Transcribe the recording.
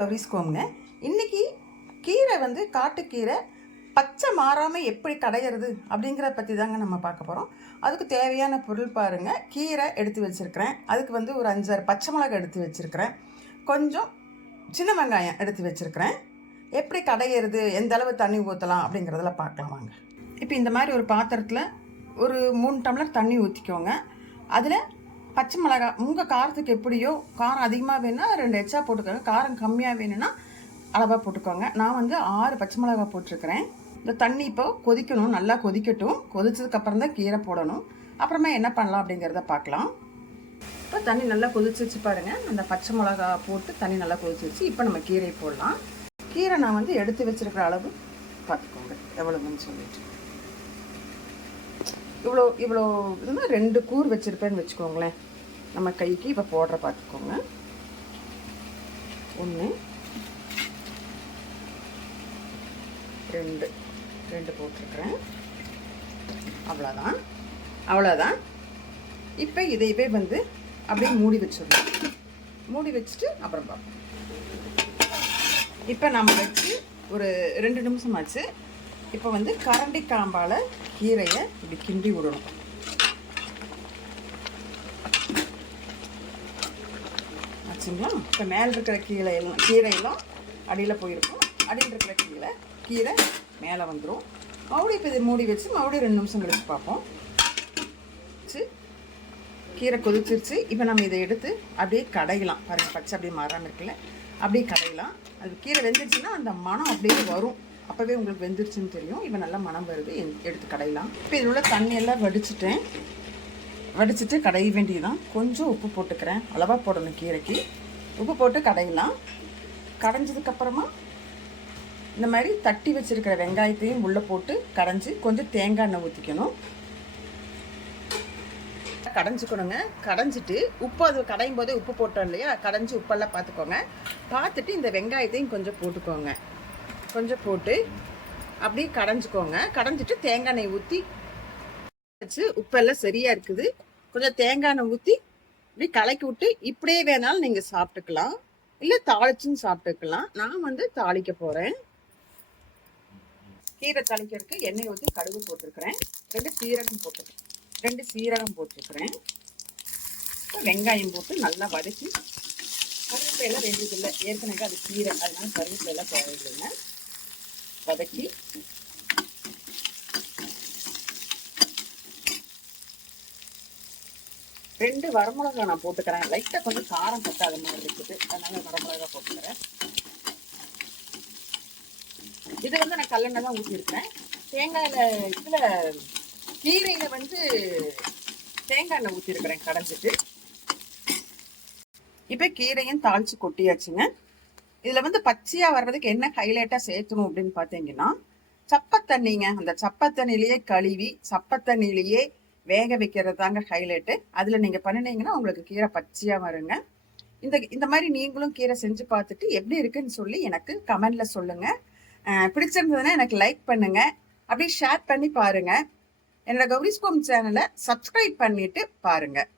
கௌரிஸ்கோம்ங்க இன்னைக்கு கீரை வந்து காட்டுக்கீரை பச்சை மாறாமல் எப்படி கடையிறது அப்படிங்கிற பற்றி தாங்க நம்ம பார்க்க போகிறோம் அதுக்கு தேவையான பொருள் பாருங்கள் கீரை எடுத்து வச்சுருக்கிறேன். அதுக்கு வந்து ஒரு அஞ்சாறு பச்சை மிளகாய் எடுத்து வச்சுருக்கிறேன். கொஞ்சம் சின்ன வெங்காயம் எடுத்து வச்சுருக்கிறேன். எப்படி கடையிறது எந்த அளவு தண்ணி ஊற்றலாம் அப்படிங்கிறதுல பார்க்கலாம் வாங்க. இப்போ இந்த மாதிரி ஒரு பாத்திரத்தில் ஒரு மூணு டம்ளர் தண்ணி ஊற்றிக்கோங்க அதில் பச்சை மிளகாய் உங்கள் காரத்துக்கு எப்படியோ காரம் அதிகமாக வேணும்னா ரெண்டு எச்சா போட்டுக்கோங்க. காரம் கம்மியாக வேணும்னா அளவாக போட்டுக்கோங்க. நான் வந்து ஆறு பச்சை மிளகாய் போட்டிருக்கிறேன். இந்த தண்ணி இப்போ கொதிக்கணும் நல்லா கொதிக்கட்டும். கொதிச்சதுக்கப்புறம் தான் கீரை போடணும். அப்புறமா என்ன பண்ணலாம் அப்படிங்கிறத பார்க்கலாம். இப்போ தண்ணி நல்லா கொதிச்சிச்சு பாருங்கள் அந்த பச்சை மிளகா போட்டு தண்ணி நல்லா கொதிச்சிருச்சு இப்போ நம்ம கீரை போடலாம். கீரை நான் வந்து எடுத்து வச்சிருக்கிற அளவு பார்த்துக்கோங்க. எவ்வளோன்னு சொல்லிட்டு. இவ்வளோ இவ்வளோ இதுனா ரெண்டு கூர் வச்சுருப்பேன்னு வச்சுக்கோங்களேன். நம்ம கைக்கு இப்போ போடுற பார்த்துக்கோங்க. ஒன்று ரெண்டு ரெண்டு போட்டிருக்கிறேன். அவ்வளோதான். அவ்வளோதான். இப்போ இதையவே வந்து அப்படியே மூடி வச்சிடணும் மூடி வச்சுட்டு அப்புறம் பார்ப்போம். இப்போ நம்ம வச்சு ஒரு ரெண்டு நிமிஷம் ஆச்சு இப்போ வந்து கரண்டி காம்பால் கீரையை இப்படி கிண்டி விடணும். ஆச்சுங்களா? இப்போ மேலே இருக்கிற கீரை எல்லாம் கீரையெல்லாம் அடியில் போயிருக்கும். அடியில் இருக்கிற கீழே கீரை மேலே வந்துடும் மறுபடியும் இப்போ இதை மூடி வச்சு மறுபடியும் ரெண்டு நிமிஷம் கழிச்சு பார்ப்போம். வச்சு கீரை கொதிச்சிருச்சு. இப்போ நம்ம இதை எடுத்து அப்படியே கடையலாம். பாருங்கள் பச்சை அப்படியே மாறாமல் இருக்குல்ல. அப்படியே கடையலாம். அது கீரை வெந்துருச்சுன்னா அந்த மனம் அப்படியே வரும். அப்போவே உங்களுக்கு வெந்துருச்சுன்னு தெரியும். இப்போ நல்லா மனம் வருது. என்- எடுத்து கடையலாம். இப்போ இதில் உள்ள தண்ணியெல்லாம் வடிச்சிட்டேன். வடிச்சிட்டு கடைய வேண்டியதான் கொஞ்சம் உப்பு போட்டுக்கிறேன். அளவாக போடணும் கீரைக்கு. உப்பு போட்டு கடையலாம். கடைஞ்சதுக்கப்புறமா இந்த மாதிரி தட்டி வச்சுருக்கிற வெங்காயத்தையும் உள்ளே போட்டு கடைஞ்சி கொஞ்சம் தேங்காய் எண்ணெய் ஊற்றிக்கணும் கடைஞ்சிக்கணுங்க. கடைஞ்சிட்டு உப்பு அது கடையும் போதே உப்பு போட்டோம் இல்லையா? கடைஞ்சி உப்பெல்லாம் பார்த்துக்கோங்க பார்த்துட்டு இந்த வெங்காயத்தையும் கொஞ்சம் போட்டுக்கோங்க. கொஞ்சம் போட்டு அப்படியே கடைஞ்சிக்கோங்க. கடைஞ்சிட்டு தேங்காய் எண்ணெய் ஊற்றி வச்சு உப்பெல்லாம் சரியா இருக்குது. கொஞ்சம் தேங்காய் எண்ணெய் ஊற்றி இப்படி கலக்கி விட்டு இப்படியே வேணாலும் நீங்கள் சாப்பிட்டுக்கலாம். இல்லை தாளிச்சுன்னு சாப்பிட்டுக்கலாம். நான் வந்து தாளிக்க போகிறேன் கீரை தாளிக்கிறதுக்கு எண்ணெய் ஊற்றி கடுகு போட்டிருக்கிறேன். ரெண்டு சீரகம் போட்டு ரெண்டு சீரகம் போட்டிருக்கிறேன். வெங்காயம் போட்டு நல்லா வதக்கி கருவேப்பிலை ரெண்டு இல்லை ஏற்கனவே அது கீரை அதனால கருவேப்பிலை தேவையில்லைங்க வதக்கி ரெண்டு வரமிளகா நான் போட்டுக்கிறேன். லைட்டாக கொஞ்சம் காரம் பத்தாத மாதிரி இருக்குது. அதனால வரமிளகா போட்டுக்கிறேன். இது வந்து நான் கல்லெண்ணெய் தான் ஊற்றிருக்கிறேன் தேங்காயில் இதில் கீரையில் வந்து தேங்காய் எண்ணெய் ஊற்றிருக்கிறேன் கடைஞ்சிட்டு. இப்போ கீரையும் தாளித்து கொட்டியாச்சுங்க. இதில் வந்து பச்சையாக வர்றதுக்கு என்ன ஹைலைட்டா சேர்த்தணும் அப்படின்னு பார்த்தீங்கன்னா சப்பத்தண்ணிங்க. அந்த சப்பத்தண்ணிலேயே கழுவி சப்பத்தண்ணிலேயே வேக வைக்கிறது தாங்க ஹைலைட்டு அதில் நீங்கள் பண்ணினீங்கன்னா உங்களுக்கு கீரை பச்சையாக வருங்க. இந்த இந்த மாதிரி நீங்களும் கீரை செஞ்சு பார்த்துட்டு எப்படி இருக்குன்னு சொல்லி எனக்கு கமெண்ட்ல சொல்லுங்க. பிடிச்சிருந்ததுன்னா எனக்கு லைக் பண்ணுங்க. அப்படியே ஷேர் பண்ணி பாருங்க. என்னோட கௌரிஸ்கோம் சேனலை சப்ஸ்கிரைப் பண்ணிட்டு பாருங்கள்